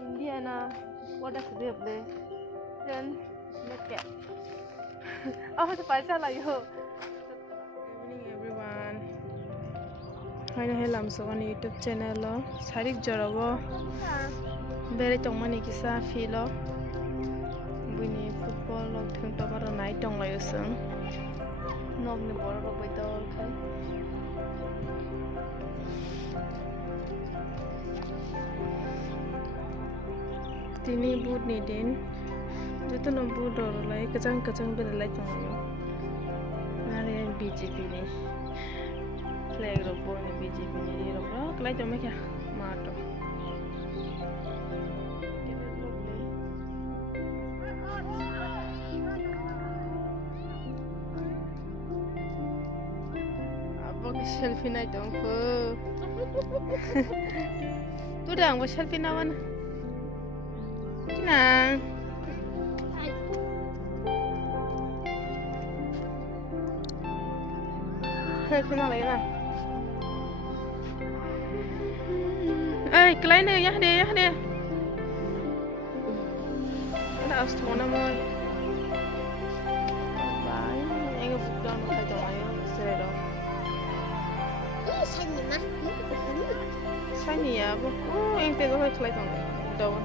Indiana, what does it play? Then look at. Oh, the paisa like you. Good evening, everyone. Hi, na helam so on YouTube channel lo. Sarik jorabo. Bere tongmani kisa filo. Bini football lo thung tomorrow night tong layo sung. Nog ni boro lo baitol kai. Tini boot ni din. Itu nombor dor lai kacang bere lai tong layo. Nari BJP ni. Flag ro po ni BJP ni di ro ro klai tong me kya mato. Selfie na dong ko. Tu dah anggo selfie na wan. Kinang. Selfie na lagi na. Eh, kelai na ya deh. Ada astronot moy. Bye. Enggak bukan kai dong ayo sero. Shiny ya, bu. Yang tega hoy kelai tong dawan.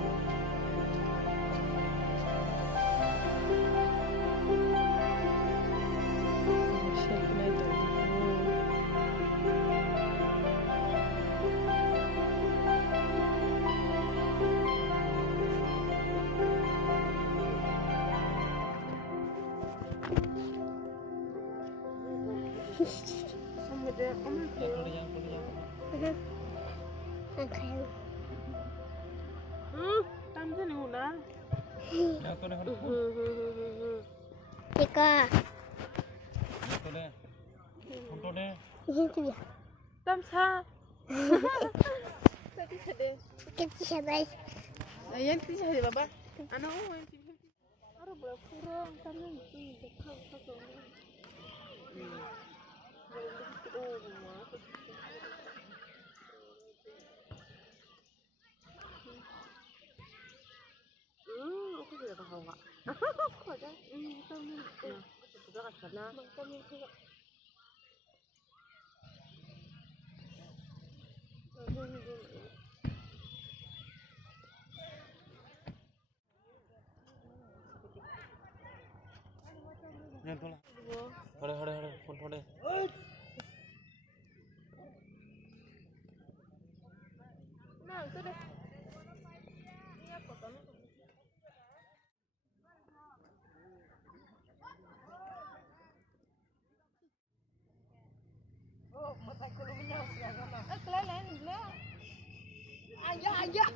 Tam je ni una. Tika. Tam sa. Tadi sede. Kita siapa? Yang ti sede baba. Ano yang ti. Aro bra kurang tam yang ti dekat satu. Aku tidak tahu nggak. Kok ada? Kami sudah kasarna. Kami juga. Jangan tolak. Hore, hore. Nah, itu deh. Ini apa kamu? Oh, mata kulunya udah. Kelalen, bela. Ayah.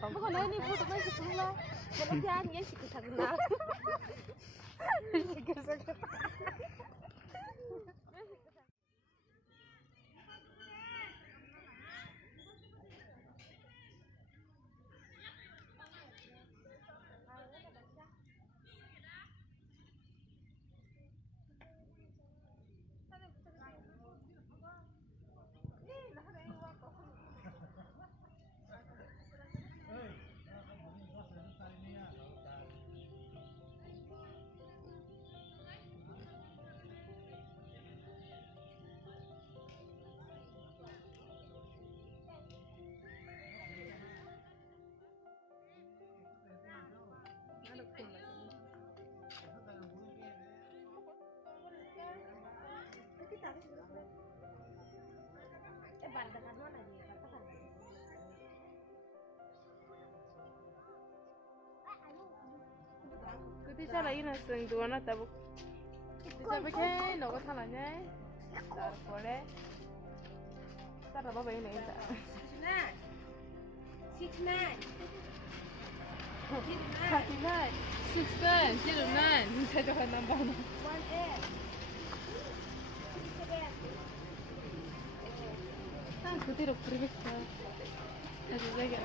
Bukan ini foto kan sepuluh. Kalau jangan ya sih kita kenal. bisa lagi nasi dua na tabu bisa pakai nogo salah nya তারপরে তারা বাবা এই নেই 39 69 你猜这还难包吗？但可得了不是个还是这个。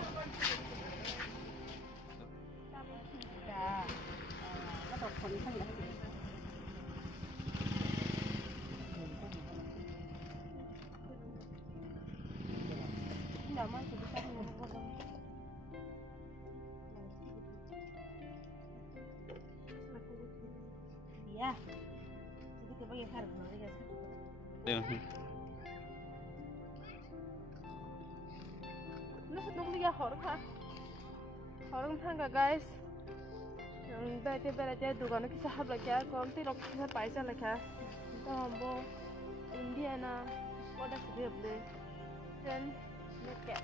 orang tangga guys yang bete bete dugaan kita habla kya konti rok kita paisa lekha kita hambo India na koda kudable dan neke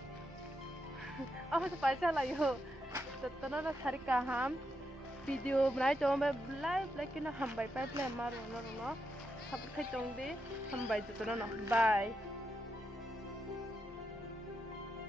apa se paisa la yo totona na sari kaham video बनाए तो मैं लाइव लेकिन हम bye pipe ले मारो ना सब खै चोंग दे हम बाय तो ना बाय